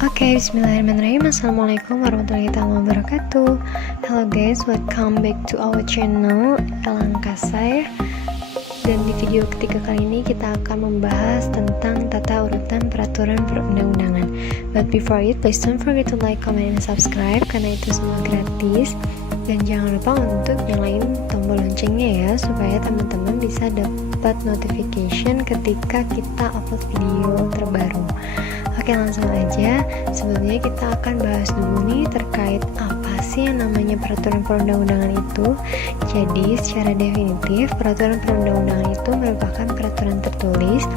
Oke, bismillahirrahmanirrahim. Assalamualaikum warahmatullahi wabarakatuh. Hello guys, welcome back to our channel Elangkasa. Dan di video ketiga kali ini kita akan membahas tentang tata urutan peraturan perundang-undangan. But before it, please don't forget to like, comment, and subscribe karena itu semua gratis. Dan jangan lupa untuk nyalain tombol loncengnya ya, supaya teman-teman bisa dapat notification ketika kita upload video terbaru. Oke, langsung aja. Sebelumnya kita akan bahas dulu nih terkait apa sih yang namanya peraturan perundang-undangan itu. Jadi secara definitif, peraturan perundang-undangan itu merupakan peraturan tertulis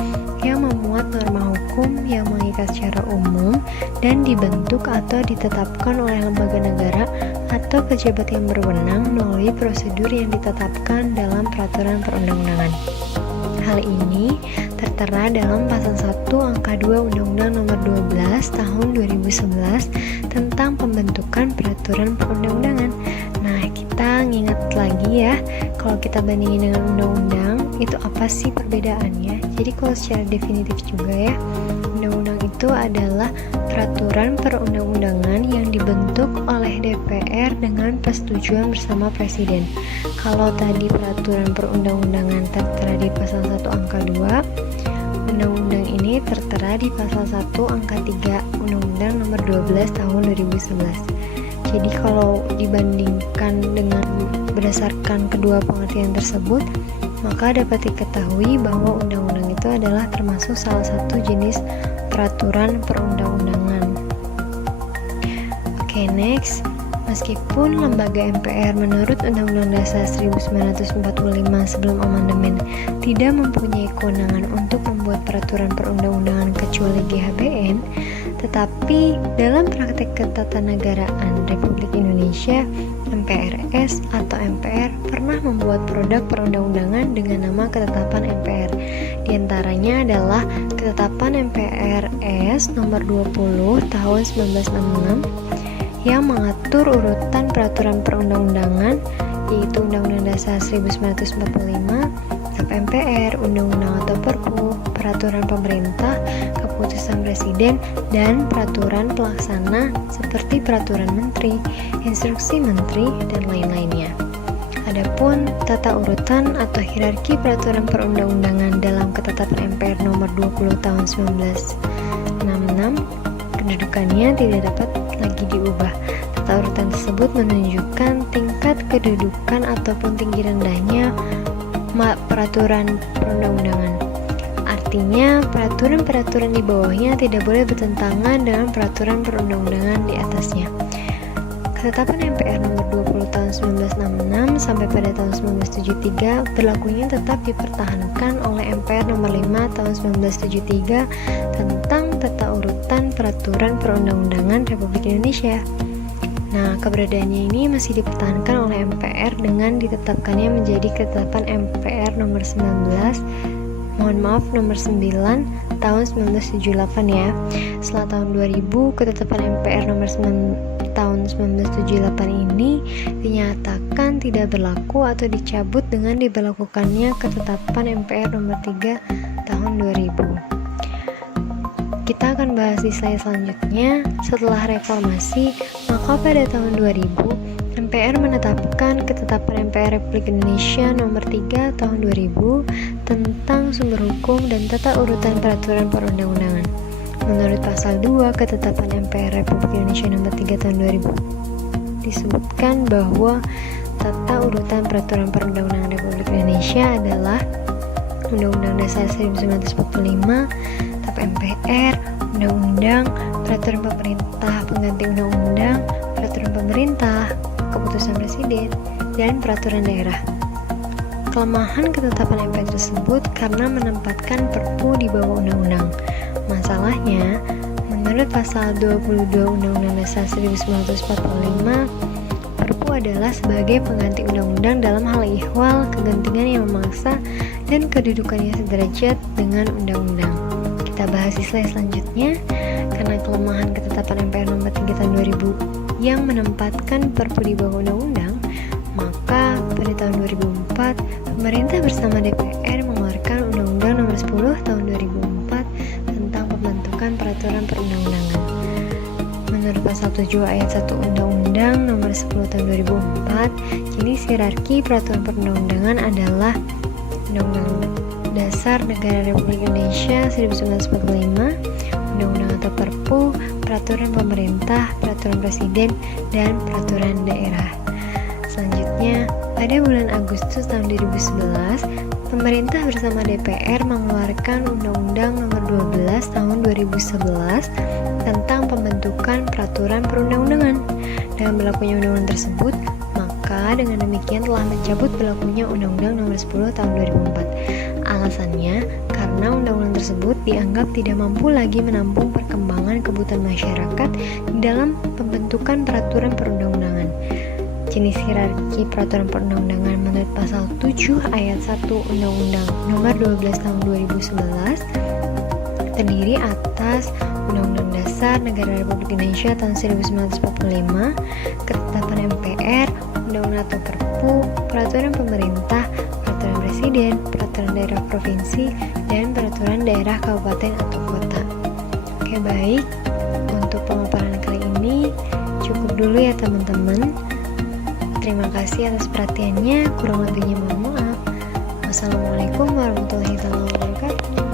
yang memuat norma hukum yang mengikat secara umum dan dibentuk atau ditetapkan oleh lembaga negara atau pejabat yang berwenang melalui prosedur yang ditetapkan dalam peraturan perundang-undangan. Hal ini tertera dalam pasal 1 angka 2 Undang-Undang Nomor 12 Tahun 2011 tentang pembentukan peraturan perundang-undangan. Nah, kita nginget lagi ya, kalau kita bandingin dengan undang-undang, itu apa sih perbedaannya? Jadi kalau secara definitif juga ya, undang-undang itu adalah peraturan perundang-undangan yang dibentuk oleh DPR dengan persetujuan bersama Presiden. Kalau tadi peraturan perundang-undangan tertera di pasal 1 angka 2, undang-undang ini tertera di pasal 1 angka 3 Undang-Undang Nomor 12 Tahun 2011. Jadi kalau dibandingkan dengan berdasarkan kedua pengertian tersebut, maka dapat diketahui bahwa undang-undang itu adalah termasuk salah satu jenis peraturan perundang-undangan. Oke, next. Meskipun lembaga MPR menurut Undang-Undang Dasar 1945 sebelum amandemen tidak mempunyai kewenangan untuk membuat peraturan perundang-undangan kecuali GHBN, tetapi dalam praktek ketatanegaraan Republik Indonesia, MPRS atau MPR pernah membuat produk perundang-undangan dengan nama Ketetapan MPR. Di antaranya adalah Ketetapan MPRS Nomor 20 Tahun 1966 yang mengatur urutan peraturan perundang-undangan, yaitu Undang-Undang Dasar 1945, TAP MPR, Undang-Undang atau Perpu, Peraturan Pemerintah, Keputusan Presiden, dan Peraturan Pelaksana seperti Peraturan Menteri, Instruksi Menteri, dan lain-lainnya. Adapun tata urutan atau hierarki peraturan perundang-undangan dalam Ketetapan MPR Nomor 20 Tahun 1966, kedudukannya tidak dapat lagi diubah. Tata urutan tersebut menunjukkan tingkat kedudukan ataupun tinggi rendahnya peraturan perundang-undangan. Artinya, peraturan-peraturan di bawahnya tidak boleh bertentangan dengan peraturan perundang-undangan di atasnya. Ketetapan MPR Nomor 20 Tahun 1966 sampai pada tahun 1973 berlakunya tetap dipertahankan oleh MPR Nomor 5 Tahun 1973 tentang tata urutan peraturan perundang-undangan Republik Indonesia. Nah, keberadaannya ini masih dipertahankan oleh MPR dengan ditetapkannya menjadi Ketetapan MPR Nomor 9 Tahun 1978 ya. Setelah tahun 2000, Ketetapan MPR Nomor 9 Tahun 1978 ini dinyatakan tidak berlaku atau dicabut dengan diberlakukannya Ketetapan MPR Nomor 3 Tahun 2000. Kita akan bahas di slide selanjutnya. Setelah reformasi, maka pada tahun 2000, MPR menetapkan Ketetapan MPR Republik Indonesia Nomor 3 Tahun 2000 tentang sumber hukum dan tata urutan peraturan perundang-undangan. Menurut pasal 2 Ketetapan MPR Republik Indonesia Nomor 3 Tahun 2000 disebutkan bahwa tata urutan peraturan perundang-undangan Republik Indonesia adalah Undang-Undang Dasar 1945, TAP MPR, Undang-Undang, Peraturan Pemerintah Pengganti Undang-Undang, Peraturan Pemerintah, Keputusan Presiden, dan Peraturan Daerah. Kelemahan ketetapan MPR tersebut karena menempatkan Perpu di bawah undang-undang. Masalahnya, menurut pasal 22 Undang-Undang Dasar 1945, Perpu adalah sebagai pengganti undang-undang dalam hal ihwal, kegentingan yang memaksa, dan kedudukannya sederajat dengan undang-undang. Kita bahas di slide selanjutnya. Karena kelemahan ketetapan MPR Nomor 3 Tahun 2000 yang menempatkan Perpu di bawah undang-undang, maka pada tahun 2004, pemerintah bersama DPR mengeluarkan Undang-Undang Nomor 10 Tahun 2004 tentang pembentukan peraturan perundang-undangan. menurut pasal 7 ayat 1 Undang-Undang Nomor 10 Tahun 2004, jenis hierarki peraturan perundang-undangan adalah Undang-Undang Dasar Negara Republik Indonesia 1945, Undang-Undang atau Perpu, Peraturan Pemerintah, Peraturan Presiden, dan Peraturan Daerah. Selanjutnya, pada bulan Agustus tahun 2011, pemerintah bersama DPR mengeluarkan Undang-Undang Nomor 12 Tahun 2011 tentang pembentukan peraturan perundang-undangan. Dengan berlakunya undang-undang tersebut, maka dengan demikian telah mencabut berlakunya Undang-Undang Nomor 10 Tahun 2004. Alasannya, karena undang-undang tersebut dianggap tidak mampu lagi menampung perkembangan kebutuhan masyarakat di dalam pembentukan peraturan perundang-undangan. Jenis hierarki peraturan perundang-undangan menurut pasal 7 ayat 1 Undang-Undang Nomor 12 Tahun 2011 terdiri atas Undang-Undang Dasar Negara Republik Indonesia tahun 1945, Ketetapan MPR, Undang-Undang atau Perpu, Peraturan Pemerintah, Peraturan Presiden, Peraturan Daerah Provinsi, dan Peraturan Daerah Kabupaten atau Kota. Oke, baik. Untuk pemaparan kali ini cukup dulu ya teman-teman. Terima kasih atas perhatiannya, kurang lebihnya mohon maaf. Wassalamualaikum warahmatullahi wabarakatuh.